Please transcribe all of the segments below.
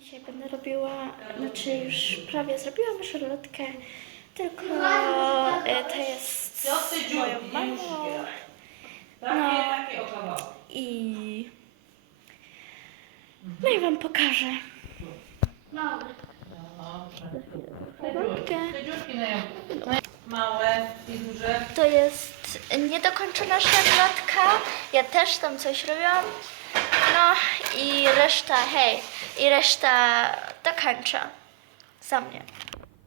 Dzisiaj będę robiła, znaczy już prawie zrobiłam szarlotkę, tylko e, to jest z moją mamą Takie, No. i no i wam pokażę. No, Szarlotkę. Te dziurki na ją. Małe i duże. To jest niedokończona szarlotka. Ja też tam coś robiłam. No i reszta, hej, i reszta dokończę. Za mnie.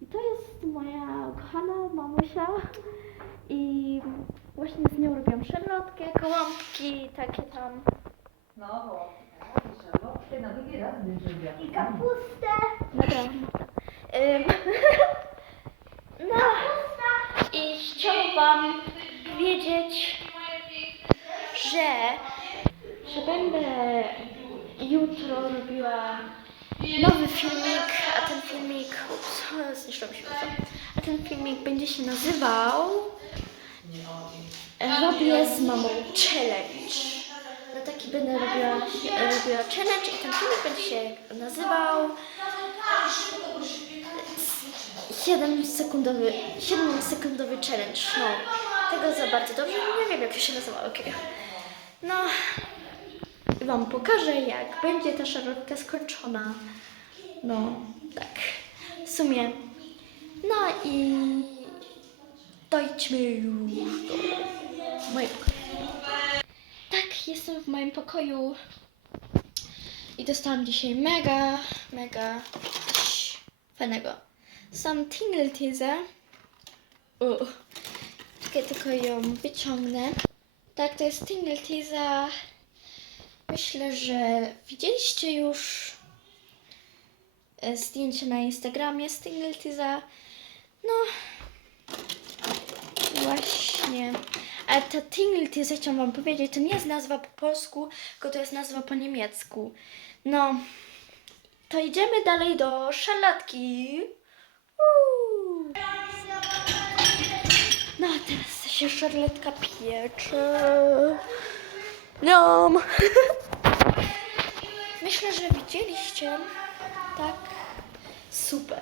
I to jest moja kochana mamusia. I właśnie z nią robiłam szarlotkę, gołąbki, takie tam. No, bo szarlotkę na drugi raz. I kapustę. Dobra. Ym, no. I chciałam wam powiedzieć, że, że będę jutro robiła nowy filmik, a ten filmik, ups, zniszczyłam się bardzo. a ten filmik będzie się nazywał Robię z mamą challenge. No taki będę robiła, robiła challenge i ten filmik będzie się nazywał 7 sekundowy, 7 sekundowy challenge. No, tego za bardzo dobrze nie wiem jak to się nazywa, okej. No, wam pokażę jak będzie ta szarlotka skończona. No, tak. W sumie. No i dojdźmy już do mojego pokoju. Tak, jestem w moim pokoju i dostałam dzisiaj mega, mega fajnego. Sam Tingle Teaser. Czekaj, tylko ją wyciągnę. Tak, to jest Tingle Teaser. Myślę, że widzieliście już e, zdjęcie na Instagramie z Tingle Teaser. No, Właśnie. Ale to Tingle Teaser chciałam wam powiedzieć, to nie jest nazwa po polsku, tylko to jest nazwa po niemiecku. No, to idziemy dalej do szarlotki. Uuu. No, a teraz się szarlotka piecze. Niam. Myślę, że widzieliście. Tak. Super.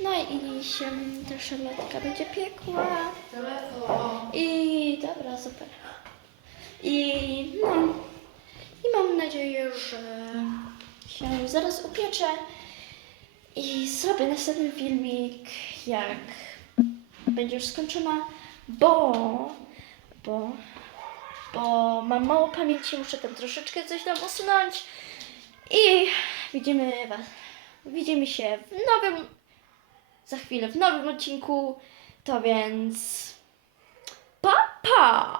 No i się ta szarlotka będzie piekła. I dobra, super. I no. I mam nadzieję, że się zaraz upiecze. I zrobię następny filmik, jak będzie już skończona, bo, bo, bo mam mało pamięci, muszę tam troszeczkę coś tam usunąć. I widzimy Was. Widzimy się w nowym, za chwilę w nowym odcinku. To więc. Pa, pa!